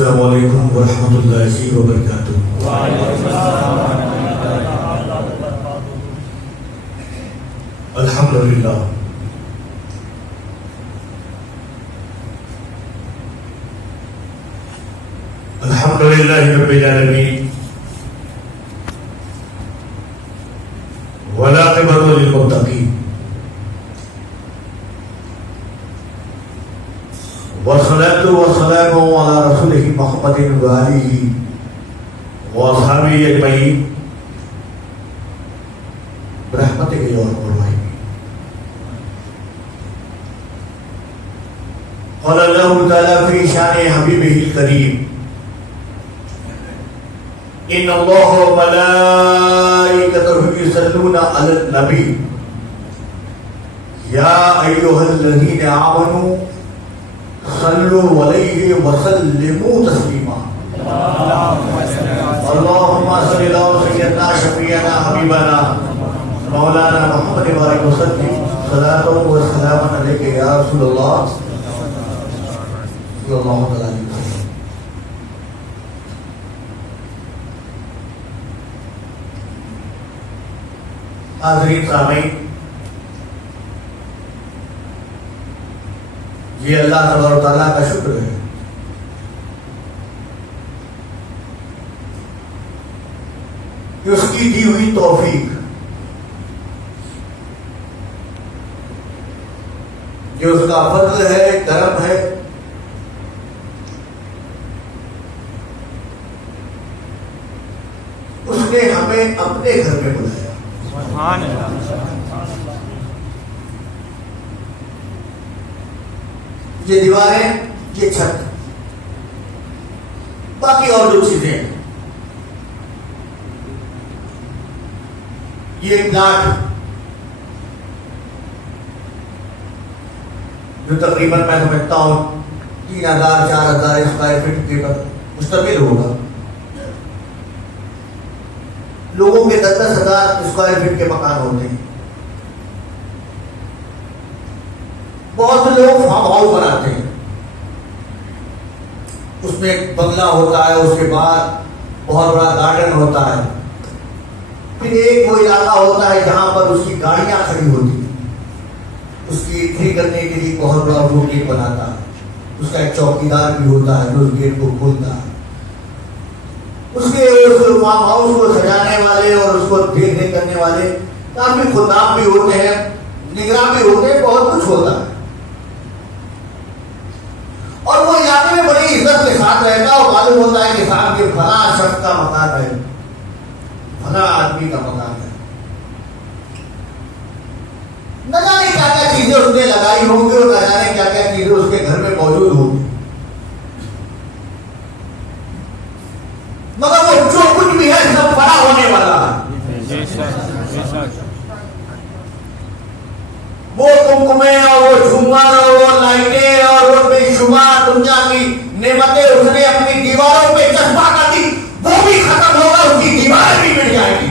السلام علیکم ورحمۃ اللہ وبرکاتہ۔ الحمدللہ الحمدللہ رب العالمین والعاقبۃ للمتقین والصلاة والسلام على رسوله محمد وآلہ وأصحابہ اجمعین برحمتک یا ارحم الراحمین۔ قال اللہ تعالی فی شان حبیبہ الکریم ان اللہ وملائکتہ یصلون علی النبی یا ایھا الذین آمنوا صلوا علیہ وسلموا تسلیما۔ اللہم صل علی سیدنا شفیعنا حبیبنا مولانا محمد وآلہ وسلم صلاۃ و سلام علیک یا رسول اللہ صلی اللہ علیہ وسلم۔ حاضرین سامعین، یہ اللہ تبارک و تعالیٰ کا شکر ہے کہ اس کی دی ہوئی توفیق، یہ اس کا فضل ہے، کرم ہے اس نے ہمیں اپنے گھر میں بلایا۔ سبحان اللہ۔ یہ دیواریں، یہ چھت، باقی اور جو چیزیں ہیں، یہ پلاٹ جو تقریباً میں سمجھتا ہوں 3000-4000 اسکوائر فٹ کے پر مشتمل ہوگا، لوگوں کے 10,000 اسکوائر فٹ کے مکان ہوتے ہیں۔ بہت سے لوگ فارم ہاؤس بناتے ہیں، اس میں ایک بنگلہ ہوتا ہے، اس کے بعد بہت بڑا گارڈن ہوتا ہے، پھر ایک وہ علاقہ ہوتا ہے جہاں پر اس کی گاڑیاں کھڑی ہوتی ہیں، اس کی انٹری کرنے کے لیے بہت بڑا وہ گیٹ بناتا ہے، اس کا ایک چوکیدار بھی ہوتا ہے جو اس گیٹ کو کھولتا ہے، اس کے فارم ہاؤس کو سجانے والے اور اس کو دیکھ ریکھ کرنے والے کافی خدام بھی ہوتے ہیں، نگراں بھی ہوتے ہیں، بہت کچھ ہوتا ہے، اور وہ علاقے میں بڑی عزت کے ساتھ رہتا اور معلوم ہوتا ہے کہ صاحب یہ فلاں شخص کا مکان ہے، فلاں آدمی کا مکان ہے، نہ جانے کیا کیا چیزیں اس نے لگائی ہوں گی اور نہ جانے کیا کیا چیزیں اس کے گھر میں موجود ہوں گی، مگر وہ جو کچھ بھی ہے سب بڑا ہونے والا ہے۔ وہ کمکمے اور وہ جھومر اور وہ لائٹیں اور وہ بے شمار دنیا کی نعمتیں اس نے اپنی دیواروں پہ چسپاں کر دی، وہ بھی ختم ہوگا، اس کی دیواریں بھی مٹ جائیں گی۔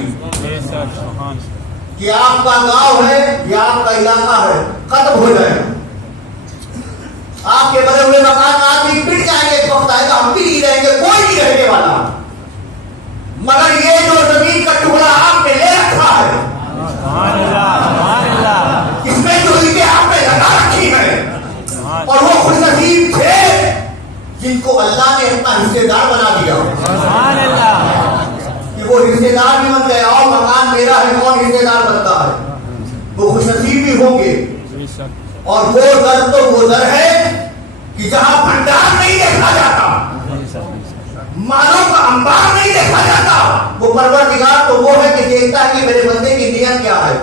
یہ آپ کا گاؤں ہے، یہ آپ کا علاقہ ہے، ختم ہو جائے گا، آپ کے بنے ہوئے مکان آج بھی مٹ جائیں گے، ایک وقت آئے گا ہم بھی نہیں رہیں گے، کوئی نہیں رہنے والا، مگر یہ جو زمین کا ٹکڑا آپ نے لے رکھا ہے، اس میں جو اینٹیں آپ نے لگا رکھی ہیں، اور وہ خوش نصیب تھے جن کو اللہ نے اپنا حصے دار بنا دیا کہ وہ حصے دار بھی بن گئے، اور مکان میرا ہے، کون حصے دار بنتا ہے، وہ خوش نصیب بھی ہوں گے۔ اور وہ در تو وہ در ہے کہ جہاں بھنڈار نہیں دیکھا جاتا، مالوں کا انبار نہیں دیکھا جاتا، وہ پروردگار تو وہ ہے کہ دیکھتا ہے کہ میرے بندے کی نیت کیا ہے،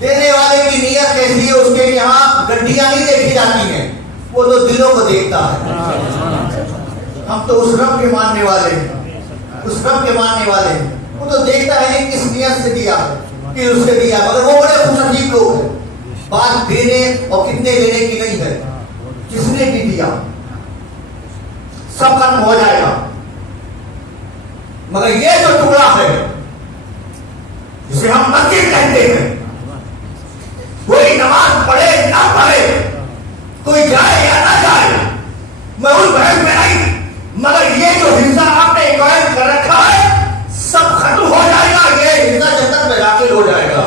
دینے والے کی نیت کیسی ہے، اس کے یہاں گڈیاں نہیں دیکھی جاتی ہیں، وہ تو دلوں کو دیکھتا ہے۔ ہم تو اس رب کے ماننے والے ہیں، اس رب کے ماننے والے ہیں، وہ تو دیکھتا ہے کہ کس نیت سے دیا، کہ اس سے دیا، مگر وہ بڑے خوش نصیب لوگ ہیں۔ بات دینے اور کتنے دینے کی نہیں ہے، جس نے بھی دیا سب ختم ہو جائے گا، مگر یہ جو ٹکڑا ہے جسے ہم مسجد کہتے ہیں، کوئی نماز پڑھے نہ پڑھے، کوئی جائے یا نہ جائے، میں اس بحث میں نہیں، مگر یہ جو حصہ آپ نے قائم کر رکھا ہے سب ختم ہو جائے گا، یہ حصہ جنت میں داخل ہو جائے گا،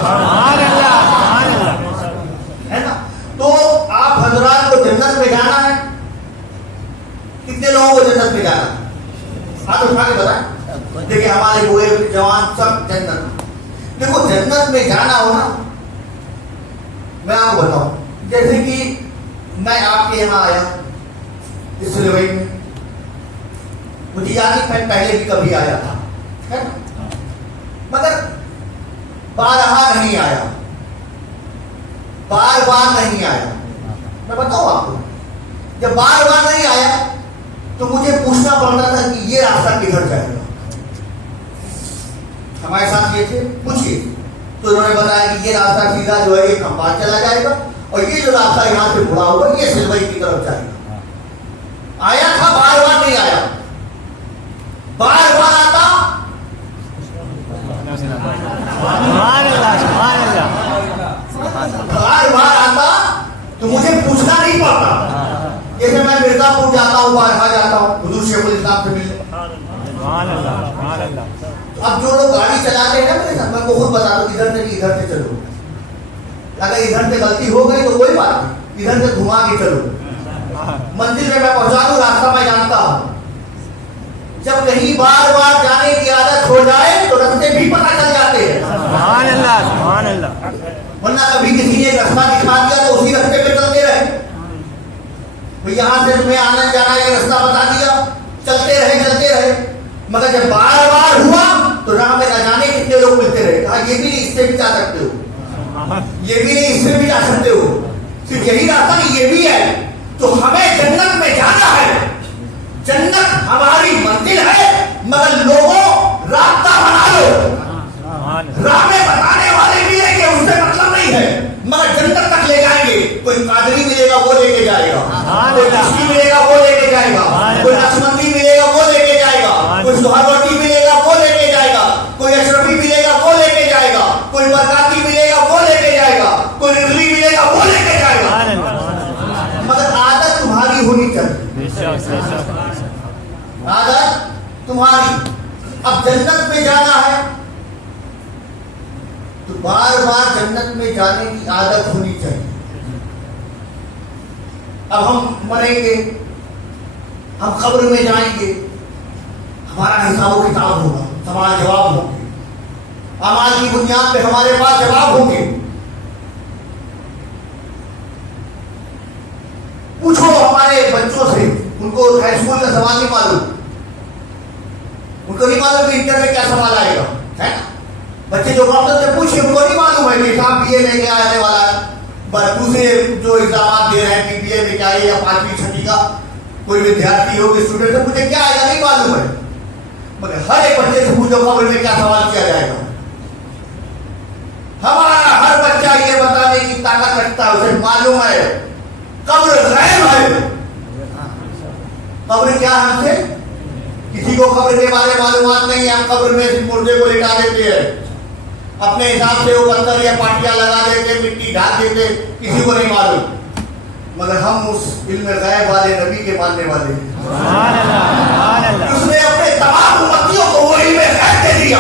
ہے نا؟ تو آپ حضرات کو جنت میں جانا ہے، کتنے لوگوں کو جنت میں جانا ہے؟ ہاتھ اٹھا کے بتائیں۔ دیکھیں ہمارے بوڑھے جوان سب جنت، دیکھو جنت میں جانا ہو نا، میں آپ کو بتاؤں، جیسے کہ میں آپ کے یہاں آیا اس سلوئی میں، مجھے یاد نہیں میں پہلے بھی کبھی آیا تھا، ہے نا؟ مگر بارہا نہیں آیا، بار بار نہیں آیا۔ میں بتاؤں آپ کو، جب بار بار نہیں آیا تو مجھے پوچھنا پڑتا تھا کہ یہ راستہ کدھر جائے گا۔ ہمارے ساتھ یہ تھے، پوچھئے تو انہوں نے بتایا کہ یہ راستہ سیدھا جو ہے یہ کھمبات چلا جائے گا، اور یہ جو راستہ یہاں سے بڑا ہوگا یہ سلوئی کی طرف جائے گا۔ آیا تھا، بار بار نہیں آیا، بار بار آتا بار بار آتا تو مجھے پوچھنا نہیں پڑتا۔ جیسے میں مرزا پور جاتا ہوں، بارہا جاتا ہوں حضور شیخ الاسلام سے ملنے، اب جو لوگ گاڑی چلاتے ہیں نا میرے ساتھ، میں کو خود بتا دوں ادھر سے نہیں ادھر سے چلو، اگر ادھر سے غلطی ہو گئی تو کوئی بات نہیں، ادھر سے گھما کے چلو، منزل میں پہنچا دوں، راستہ میں جانتا ہوں۔ جب کہیں بار بار جانے کی عادت ہو جائے تو راستے بھی پتہ چل جاتے ہیں، سبحان اللہ سبحان اللہ، ورنہ کبھی کسی نے راستہ دکھا دیا تو اسی راستے پہ چلتے رہے، یہاں سے تمہیں آنا جانا یہ راستہ بتا دیا، چلتے رہے، مگر جب بار بار ہوا تو راہ میں نہ جانے کتنے لوگ ملتے رہے، کہا یہ بھی نہیں اس سے بھی جا سکتے ہو، یہ بھی نہیں اس سے بھی جا سکتے ہو، صرف یہی راستہ نہیں یہ بھی ہے۔ تو ہمیں جنت میں جانا ہے، جنت ہماری منزل ہے، مگر لوگوں رابطہ بنا لو، راہ میں بتانے والے بھی ہیں کہ اس سے مطلب نہیں ہے، مگر جنت تک لے جائیں گے۔ کوئی قادری ملے گا وہ لے کے جائے گا، کوئی چشتی ملے گا وہ لے کے جائے گا، کوئی نقشبندی ملے گا وہ لے کے جائے گا، کوئی سہروردی ملے گا وہ لے کے جائے گا، کوئی اشرفی ملے گا وہ لے کے جائے گا، کوئی برکاتی ملے گا وہ لے کے جائے گا، کوئی رضوی ملے گا وہ لے کے جائے گا، مگر عادت تمہاری ہونی چاہیے، عادت تمہاری۔ اب جنت میں جانا ہے تو بار بار جنت میں جانے کی عادت ہونی چاہیے۔ اب ہم مریں گے، ہم قبر میں جائیں گے، ہمارا حساب و کتاب ہوگا، سوال جواب ہوں گے، اعمال کی بنیاد پہ ہمارے پاس جواب ہوں گے۔ پوچھو ہمارے بچوں سے، ان کو ہائی اسکول کا سوال نہیں معلوم، ان کو نہیں معلوم کہ انٹر میں کیا سوال آئے گا، ہے نا؟ بچے جو ڈاکٹر سے پوچھے ان کو نہیں معلوم ہے کہ صاحب بی اے میں کیا آنے والا ہے، دوسرے جو ایگزامات دے رہے ہیں کہ بی اے میں کیا ہے، یا 5ویں 6ویں کا کوئی ودیارتھی ہو، اسٹوڈنٹ سے مجھے کیا آئے گا نہیں معلوم ہے، مگر ہر ایک بچے سے پوچھو قبر میں کیا سوال کیا جائے گا۔ ہمارا ہر بچہ یہ بتانے کی طاقت رکھتا ہے، اسے معلوم ہے قبر غیب ہے، قبر کیا ہے ہم سے، کسی کو قبر کے بارے معلومات نہیں ہے، ہم قبر میں مردے کو لٹا دیتے ہیں، اپنے حساب سے وہ پتھر یا پاٹیاں لگا دیتے، مٹی ڈال دیتے، کسی کو نہیں معلوم، مگر ہم اس علم غیب والے نبی کے ماننے والے ہیں، اس نے اپنے تمام امتیوں کو وہ علم غیب دے دیا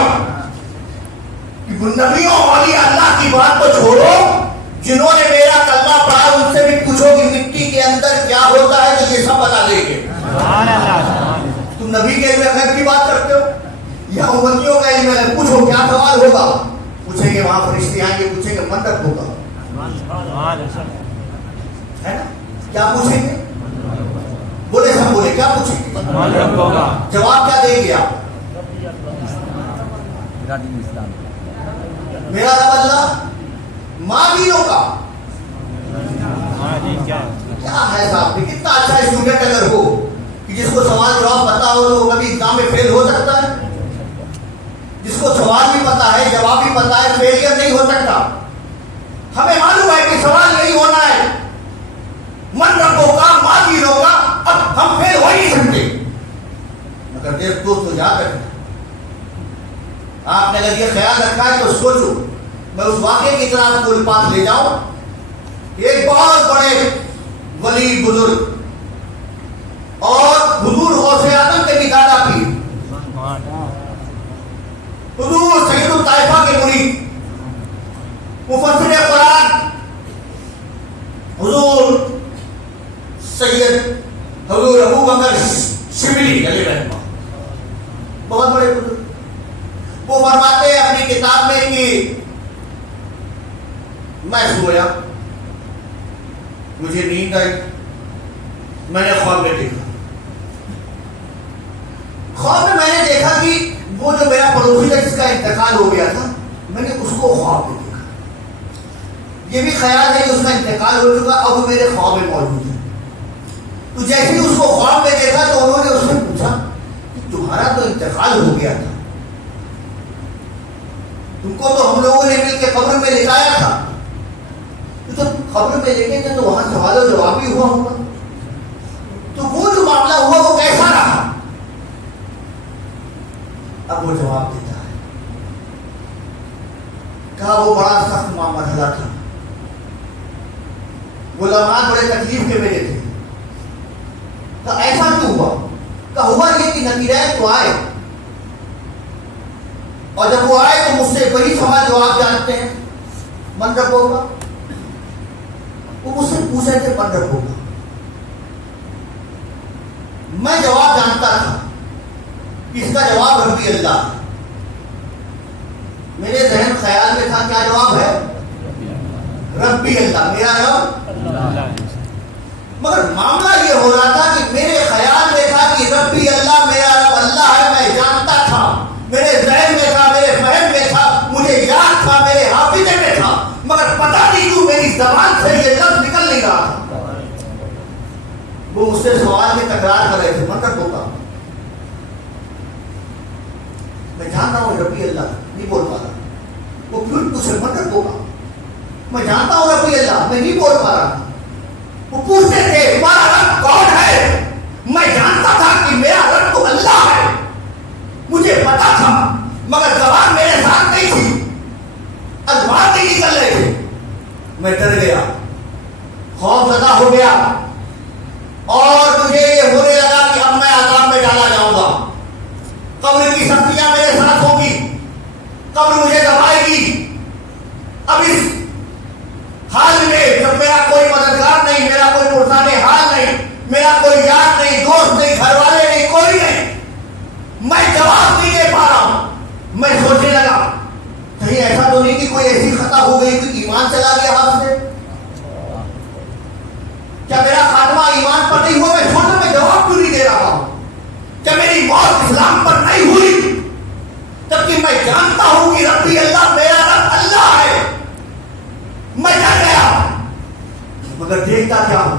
کہ نبیوں والی اللہ کی بات کو چھوڑو، جنہوں نے میرا کلمہ پڑھا ان سے بھی پوچھو کہ مٹی کے اندر کیا ہوتا ہے تو یہ سب بتا دیں گے۔ تم نبی کے علم غیب کی بات کرتے ہو یا امتیوں کا علم غیب؟ پوچھو کیا سوال ہوگا، پوچھیں گے وہاں فرشتے آئیں گے، پوچھیں گے منڈپ ہوگا، ہے نا؟ کیا پوچھیں گے؟ بولے سب بولے کیا پوچھیں گے؟ جواب کیا دیں گے آپ؟ میرا رب اللہ، ماں دینوں کا کیا ہے صاحب؟ کتنا اچھا اسٹوڈنٹ اگر ہو کہ جس کو سوال جواب پتا ہو تو کبھی ایگزام میں فیل ہو سکتا ہے، جس کو سوال بھی پتا ہے جواب بھی پتا ہے فیلئر نہیں ہو سکتا۔ ہمیں معلوم ہے کہ سوال نہیں ہونا ہے، من ربوں کا ماں دینوں کا، اب ہم فیل ہو ہی نہیں سکتے، مگر دیکھ دوستو یاد رکھنا، آپ نے اگر یہ خیال رکھا ہے تو سوچو، میں اس واقعے کی طرح آپ کو پاس لے جاؤں۔ ایک بہت بڑے ولی بزرگ حضور غوث اعظم کے بھی دادا پیر، حضور سید الطائفہ کے مرید، مفسر قرآن حضور سید حضور ابو بکر شبلی علیہ رحمہ، بہت بڑے بزرگ، وہ فرماتے ہیں اپنی کتاب میں کہ میں سویا، مجھے نیند آئی، میں نے خواب میں دیکھا، خواب میں نے دیکھا کہ وہ جو میرا پڑوسی تھا جس کا انتقال ہو گیا تھا، میں نے اس کو خواب میں دیکھا، یہ بھی خیال ہے کہ اس کا انتقال ہو چکا، اب وہ میرے خواب میں موجود ہے۔ تو جیسے ہی اس کو خواب میں دیکھا تو انہوں نے اس سے پوچھا کہ تمہارا تو انتقال ہو گیا تھا، تم کو تو ہم لوگوں نے مل کے قبر میں لٹایا تھا، تو قبر میں لے گئے تو وہاں سوال و جواب بھی ہوا ہوگا، تو وہ جو معاملہ ہوا وہ کیسا رہا؟ اب وہ جواب دیتا ہے، کہا وہ بڑا سخت مرحلہ تھا، وہ لمحات بڑے تکلیف کے میرے تھے، تو ایسا کیوں ہوا؟ کہ ہوا یہ کہ نکیرین تو آئے، اور جب وہ آئے تو مجھ سے وہی سوال جواب جانتے ہیں، من ربو کا، وہ مجھ سے پوچھے تھے من ربو کا، میں جواب جانتا تھا، اس کا جواب ربی اللہ ہے، میرے ذہن خیال میں تھا کیا جواب ہے؟ ربی اللہ، میرا رب، مگر معاملہ یہ ہو رہا تھا کہ میرے خیال میں تھا کہ ربی اللہ، میرا رب اللہ ہے، میں جانتا تھا، میرے ذہن میں تھا، میرے فہم میں تھا، مجھے یاد تھا، میرے حافظے میں تھا، مگر پتہ نہیں کیوں میری زبان سے یہ لفظ نکل نہیں رہا تھا۔ وہ مجھ سے سوال میں تکرار کر رہے تھے، من رب ہوگا، میں جانتا ہوں ربی اللہ، نہیں بول پا رہا، وہ پھر پوچھے من رب ہوگا، میں جانتا ہوں ربی اللہ، میں نہیں بول پا رہا، وہ پوچھتے تھے تمہارا رب کون ہے؟ میں جانتا تھا کہ میرا رب تو اللہ ہے، مجھے پتا تھا، مگر زبان میرے ساتھ نہیں تھی، الفاظ نہیں نکل رہے تھے، میں ڈر گیا، خوف زدہ ہو گیا، اور مجھے یہ ہونے لگا کہ اب میں عذاب میں ڈالا جاؤں گا، قبر کی سختیاں میرے ساتھ ہوگی، قبر مجھے دبائے گی، اب اس حال میں جب میرا کوئی مددگار نہیں، میرا کوئی پرسان حال نہیں، میرا کوئی یار نہیں، دوست نہیں، گھر والے نہیں، کوئی نہیں، میں جواب نہیں دے پا رہا ہوں، میں سوچنے لگا کہیں ایسا تو نہیں کہ کوئی ایسی خطا ہو گئی کہ ایمان چلا گیا ہاتھ سے، کیا میرا خاتمہ ایمان پر نہیں ہوا؟ میں سوچا میں جواب کیوں نہیں دے رہا ہوں؟ کیا میری موت اسلام پر نہیں ہوئی؟ جبکہ میں جانتا ہوں کہ ربی اللہ، میرا رب اللہ ہے، میں ڈر گیا، مگر دیکھتا کیا ہوں،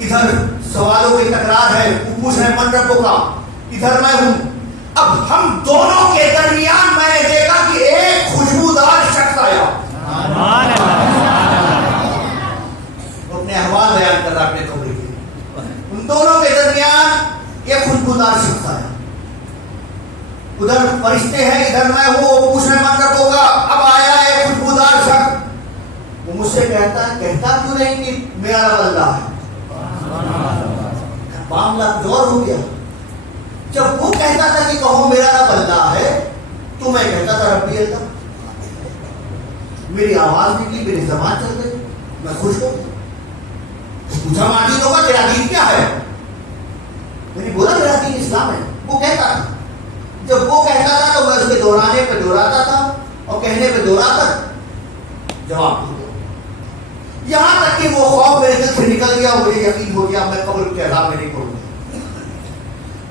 ادھر سوالوں کی تکرار ہے، وہ پوچھ رہے من ربوں کا، ادھر میں ہوں، اب ہم دونوں کے درمیان میں نے دیکھا کہ ایک خوشبودار شخص آیا، وہ اپنے احوال بیان کر رہا اپنے قبر کے، ان دونوں کے درمیان ایک خوشبودار شخص آیا، ادھر فرشتے ہیں، ادھر میں ہوں، وہ پوچھ رہے من ربوں کا، اب آیا ہے خوشبودار شخص، وہ مجھ سے کہتا کیوں نہیں کہ میرا رب اللہ ہے؟ معاملہ جوڑ ہو گیا، جب وہ کہتا تھا کہ کہو میرا رب اللہ ہے تو میں کہتا تھا ربی اللہ، میری آواز نکلی، میری زبان چل گئی، میں خوش ہو گیا، پوچھا ماجد ہوگا تیرا دین کیا ہے؟ میں نے بولا میرا دین اسلام ہے، وہ کہتا تھا، جب وہ کہتا تھا تو میں اس کے دہرانے پہ دہراتا تھا اور کہنے پہ دہراتا جواب دیا، یہاں تک کہ وہ خوف میرے دل سے نکل گیا، مجھے یقین ہو گیا میں قبر کے عذاب میں نہیں پڑوں گا۔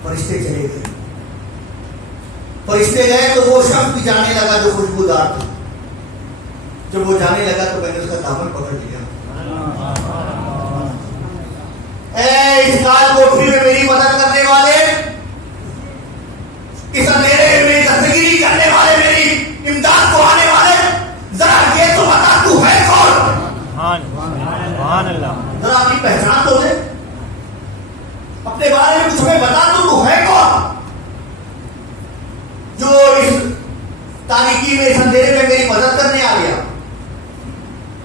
فرشتے چلے گئے، فرشتے گئے تو وہ شخص بھی جانے لگا جو خوشبودار تھا، جب وہ جانے لگا تو میں نے اس کا دامن پکڑ لیا، اے اس کال کوٹری میں میری مدد کرنے والے، اس اندھیرے میں میری دستگیری کرنے والے، میری امداد کو آنے والے، ذرا یہ تو بتا تو ہے کون؟ ذرا اپنی پہچان تو دے، اپنے بارے میں کچھ ہمیں بتا تو ہے کون جو اس تاریکی میں، اس اندھیرے میں میری مدد کرنے آ گیا؟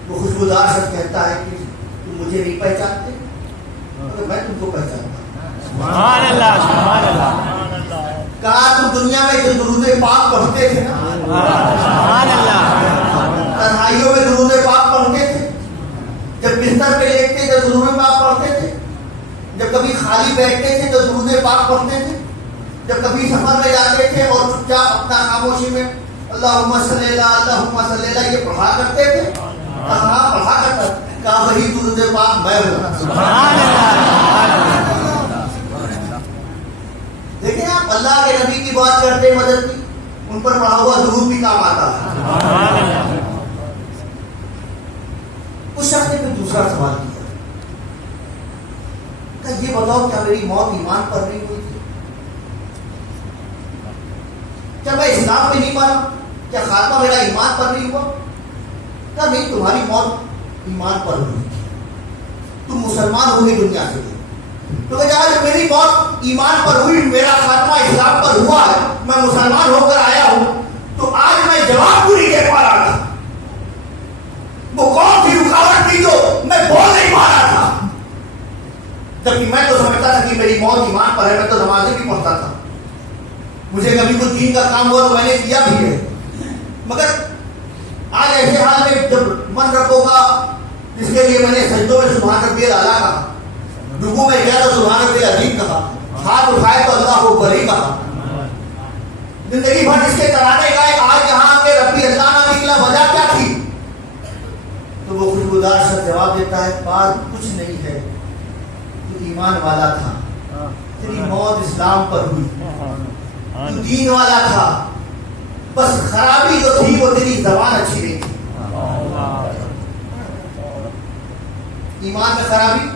وہ خوشبودار شخص کہتا ہے کہ تم مجھے نہیں پہچانتے، میں تم کو پہچانتا ہوں۔ سبحان اللہ سبحان اللہ کہا تم دنیا میں جو درود پاک پڑھتے تھے نا، سبحان اللہ تنہائیوں میں درود پاک پڑھتے تھے، جب بستر پہ لیٹتے تو درود پاک پڑھتے تھے، جب کبھی خالی بیٹھتے تھے تو درود پاک پڑھتے تھے، جب کبھی سفر میں جاتے تھے اور چپ چاپ اپنا خاموشی میں اللہم صلی اللہ اللہم صلی اللہ یہ پڑھا کرتے تھے، کہاں پڑھا کرتا، کہا وہی درود پاک میں ہوں۔ سبحان اللہ دیکھیں آپ اللہ کے نبی کی بات کرتے مدد کی، ان پر پڑھا ہوا درود بھی کام آتا ہے۔ سبحان اللہ اس شخص نے پھر دوسرا سوال کیا کہ یہ بتاؤ کیا میری موت ایمان پر نہیں ہوئی تھی؟ کیا میں اسلام میں نہیں مارا؟ کیا خاتمہ میرا ایمان پر نہیں ہوا؟ کیا نہیں، تمہاری موت ایمان پر ہوئی تھی، تم مسلمان ہوئی دنیا سے، تو کہ جب میری موت ایمان پر ہوئی، میرا خاتمہ اسلام پر ہوا ہے، میں مسلمان ہو کر آیا ہوں، تو آج میں جواب پوری دے پا رہا تھا، وہ کون سی رکاوٹ تھی جو میں بول نہیں پا رہا تھا؟ جبکہ میں تو سمجھتا تھا کہ میری موت ایمان پر ہے، میں تو نمازیں بھی پڑھتا تھا، مجھے کبھی کوئی دین کا کام ہوا تو میں نے کیا بھی ہے، مگر آج ایسے حال میں جب من رکھو گا، جس کے لیے میں نے سجدوں میں سبحان ربی الاعلیٰ کہا، رکوع میں گیا تو سبحان ربی العظیم کہا، ہاتھ اٹھائے تو اللہ اکبر ہی کہا، زندگی بھر جس کے ترانے گائے، آج یہاں کے ربی اللہ نہ نکلا، وجہ کیا تھی؟ تو وہ خوشگوار شخص جواب دیتا ہے بات کچھ نہیں ہے، تو ایمان والا تھا، تیری موت اسلام پر ہوئی، تو دین والا تھا، بس خرابی جو تھی وہ تیری زبان اچھی نہیں تھی۔ ایمان میں خرابی،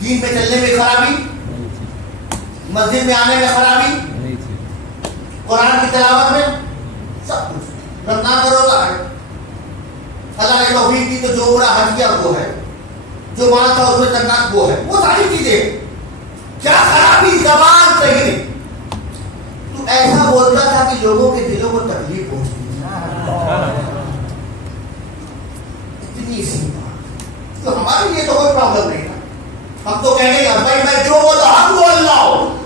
دین میں چلنے میں خرابی، مسجد میں آنے میں خرابی، قرآن کی تلاوت میں سب کچھ، رمضان کا روزہ ہے، اللہ نے توفیق دی تو جو بڑا حج کیا وہ ہے، جو مال تھا اس میں زکات وہ ہے، وہ ساری چیزیں، کیا خرابی زبان صحیح نہیں، تو ایسا بولتا تھا کہ لوگوں کے دلوں کو تکلیف پہنچتی تھی، اتنی سی بات، تو ہمارے لیے تو کوئی پرابلم نہیں تھا، ہم تو کہیں گے بھائی میں جو بول رہا ہوں بول رہا ہوں،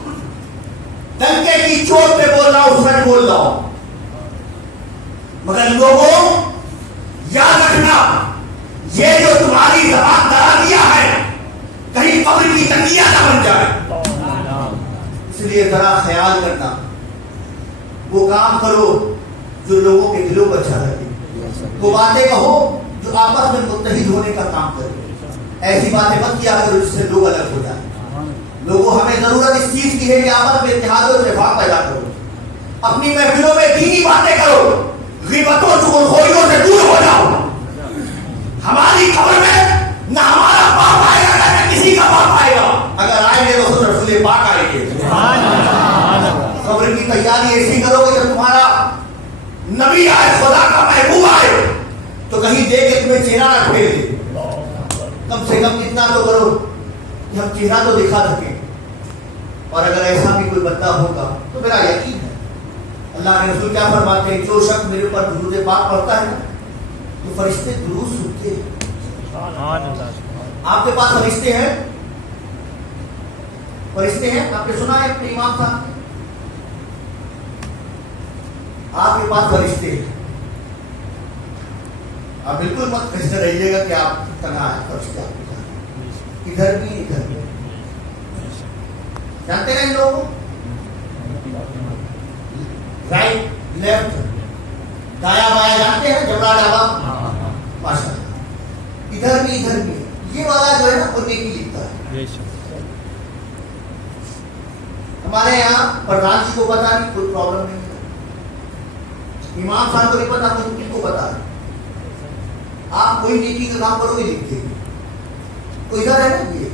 ڈنکے کی چوٹ پہ بول رہا ہوں، سچ بول رہا ہوں، مگر لوگوں یاد رکھنا یہ جو تمہاری زبان درا دیا ہے کہیں قبر کی تنگیاں نہ بن جائے، اس لیے ذرا خیال کرنا، وہ کام کرو جو لوگوں کے دلوں کو اچھا لگے، وہ باتیں کہو جو آپس میں متحد ہونے کا کام کرے، ایسی باتیں مت کیا کرو جس سے لوگ الگ ہو جائیں۔ لوگوں ہمیں ضرورت اس چیز کی ہے کہ آپس میں اتحاد و اتفاق پیدا کرو، اپنی محفلوں میں دینی باتیں کرو، غیبتوں چغلخوریوں سے دور ہو جاؤ، ہماری خبر میں نہ ہمارا باپ آئے گا نہ کسی کا باپ آئے گا، اگر آئیں گے تو خود رسول پاک آئیں گے۔ خبر کی تیاری ایسی کرو کہ جب تمہارا نبی آئے، خدا کا محبوب آئے، تو کہیں دیکھ کے تمہیں چہرہ نہ پھیر دے، کم سے کم اتنا تو کرو کہ ہم چہرہ تو دکھا سکیں، اور اگر ایسا بھی کوئی بندہ ہوگا تو میرا یقین ہے اللہ کے رسول کیا فرماتے ہیں، جو شخص میرے اوپر درود پاک پڑھتا ہے نا تو فرشتے درود سنتے ہیں۔ آپ کے پاس فرشتے ہیں؟ فرشتے ہیں؟ آپ نے سنا ہے اپنے امام صاحب نے؟ آپ کے پاس فرشتے ہیں، آپ بالکل مت کہتے رہیے گا کہ آپ تنہا ہے، فرشتے آپ کے ساتھ، ادھر بھی ادھر بھی، جانتے ہیں ان لوگوں رائٹ لیفٹ دایا بایا جانتے ہیں، جبڑا ڈابا، ماشاء اللہ، ادھر بھی ادھر بھی، یہ والا جو ہے نا وہ نیکی لکھتا ہے۔ ہمارے یہاں پردھان جی کو پتا نہیں، کوئی پرابلم نہیں ہے، امام صاحب کو نہیں پتا، کن کو پتا ہے، آپ کوئی نیکی کا کام کرو گے لکھ دیں گے، تو ادھر ہے نا یہ،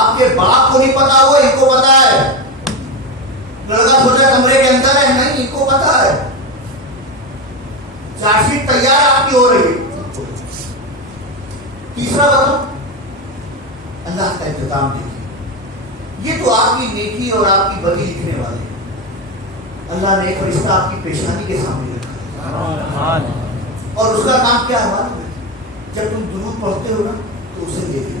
آپ کے باپ کو نہیں پتا ہوا، ان کو پتا ہے، لڑکا سوچا کمرے کے اندر ہے، نہیں ان کو پتا ہے، چارج شیٹ تیار آپ کی ہو رہی ہے۔ تیسرا بتاؤ اللہ کا انتظام دیکھیے، یہ تو آپ کی نیکی اور آپ کی بدی لکھنے والے ہیں، اللہ نے ایک فرشتہ آپ کی پیشانی کے سامنے رکھا ہے، اور اس کا کام کیا ہے، جب تم درود پڑھتے ہو نا تو اسے دیکھنا،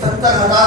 70,000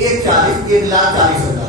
1,40,000,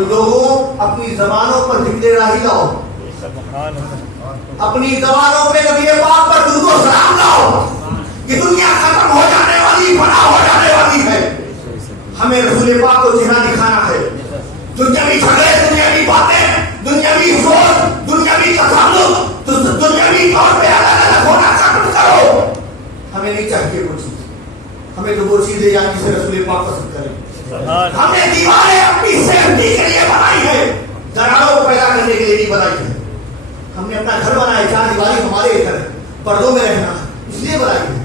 تو لوگوں اپنی زبانوں پر ذکر الہی لاؤ، سبحان اللہ، اپنی زبانوں پہ نبی پاک پر درود و سلام لاؤ. یہ دنیا ختم ہو جانے والی، فنا ہو جانے والی ہے. ہمیں رسول پاک کو چہرہ دکھانا ہے. دنیاوی جھگڑے، دنیاوی باتیں، دنیاوی سوچ، دنیاوی تصالح، دنیاوی طور پہ الگ الگ ہونا ختم کرو. ہمیں نہیں چاہیے وہ چیز. ہمیں تو وہ چیزیں یاد جسے رسول پاک پسند کریں. ہم نے دیواریں اپنی سیفٹی کے لیے بنائی ہے، دراڑوں کو پیدا کرنے کے لیے نہیں بنائی ہے. ہم نے اپنا گھر بنایا، چار دیواری ہمارے گھر پردوں میں رہنا اس لیے بنائی ہے.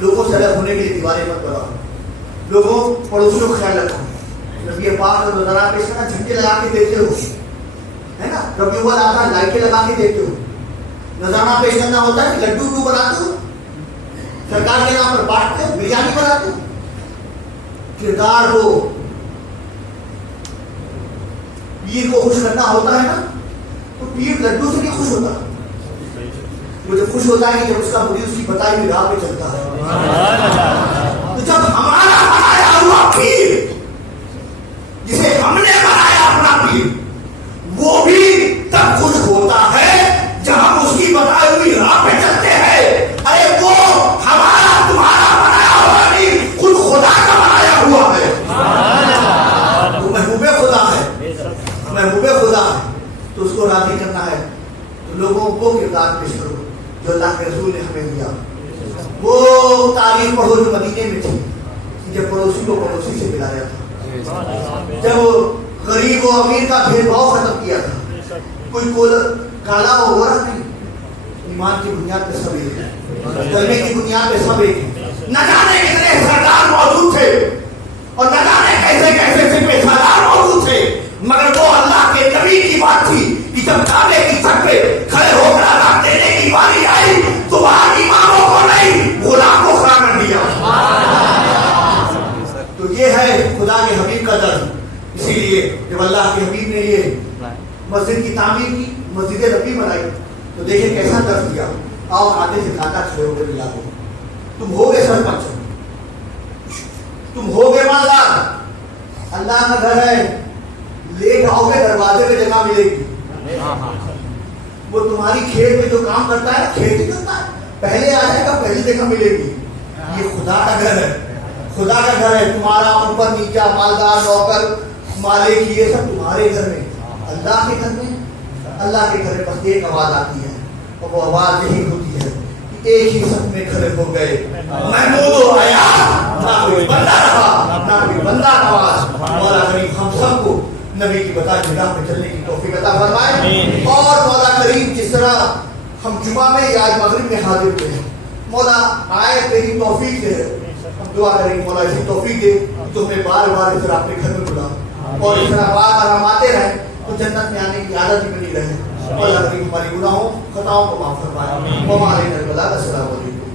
لوگوں سے الگ ہونے کے لیے دیواریں مت بناؤ. لوگوں پڑوسیوں کا خیال رکھو. نبی پاک کو نظرانہ پیش کرنا، جھنڈے لگا کے دیتے ہو ہے نا، ربی الاول آتا ہے لائٹیں لگا کے دیتے ہو. نظرانہ پیش کرنا ہوتا ہے کہ لڈو بناتے ہو، سرکار کے نام پر بانٹتے ہو، بریانی بناتے ہو. کردار کو پیر کو خوش کرنا ہوتا ہے نا، تو پیر لڈو سے نہیں خوش ہوتا. وہ جب خوش ہوتا ہے کہ جب اس کا مرید اس کی بتائی ہوئی راہ پہ چلتا ہے. تو جب ہمارا بنایا ہوا پیر، جسے ہم نے بنایا اپنا پیر، وہ بھی تب خوش ہوتا ہے جب ہم اس کی بتائی ہوئی راہ پہ چلتے ہیں. ارے وہ ہمارا تمہارا بنایا ہوا نہیں، خود خدا کا بنایا ہوا ہے. وہ محبوب خدا ہے، محبوب خدا ہے. تو اس کو راضی کرنا ہے تو لوگوں کو کردار پیش کرو جو اللہ کے رسول نے ہمیں دیا. وہ تاریخ پڑھو جو مدینے میں تھی، جب پڑوسی کو پڑوسی سے ملایا تھا، جب غریب و امیر کا بھید بھاؤ ختم کیا تھا. کوئی کالا و گورا نہیں، ایمان کی بنیاد پہ سب ایک ہے، کلمے کی بنیاد پہ سب ایک ہے. نہ جانے کتنے سردار موجود تھے اور نہ جانے کیسے کیسے سے پیشادار موجود تھے، مگر وہ اللہ کے نبی کی بات تھی کہ جب کعبے کی چھت پہ کھڑے ہو کر اذان دینے کی باری آئی تو وہاں اماموں کو نہیں غلام کو کھڑا کر دیا. تو یہ ہے خدا کے حبیب کا درد. اسی لیے جب اللہ کے حبیب نے یہ مسجد کی تعمیر کی، مسجد نبی بنائی، تو دیکھیں کیسا درد دیا. آؤ کھاتے سے کھاتا کھڑے ہو کے ملا دو. تم ہوگے سرپنچ، تم ہوگے مالدار، اللہ کا گھر ہے، لے جاؤ گے دروازے پہ جگہ ملے گی. وہ تمہاری کھیت میں جو کام کرتا ہے کھیت ہی کرتا ہے، پہلے آ جائے گا، پہلی جگہ ملے گی. یہ خدا کا گھر ہے، خدا کا گھر ہے. تمہارا اوپر نیچا، مالدار، نوکر، مالک، یہ سب تمہارے گھر میں. اللہ کے گھر میں، اللہ کے گھر میں بس ایک آواز آتی ہے اور وہ آواز یہی ہوتی ہے کہ ایک ہی صف میں کھڑے ہو گئے، محمود و حیا، نہ کوئی بندہ رہا نہ کوئی بندہ نواز. مولا کریم ہم سب کو نبی کی بتائی جگہ پہ چلنے کی توفیق عطا فرمائے. اور مولا کریم جس طرح ہم جمعہ میں یا آج مغرب میں حاضر ہوئے ہیں، مولا آئے تیری توفیق ہے. ہم دعا کریں مولا اسی توفیق دے تو ہمیں بار بار اس طرح اپنے گھر میں بلا اور اس طرح بار بار ہم آتے رہیں تو جنت میں آنے کی عادت ہی بنی رہے. مولا کریم ہماری گناہوں خطاؤں کو معاف فرمائے. السلام علیکم.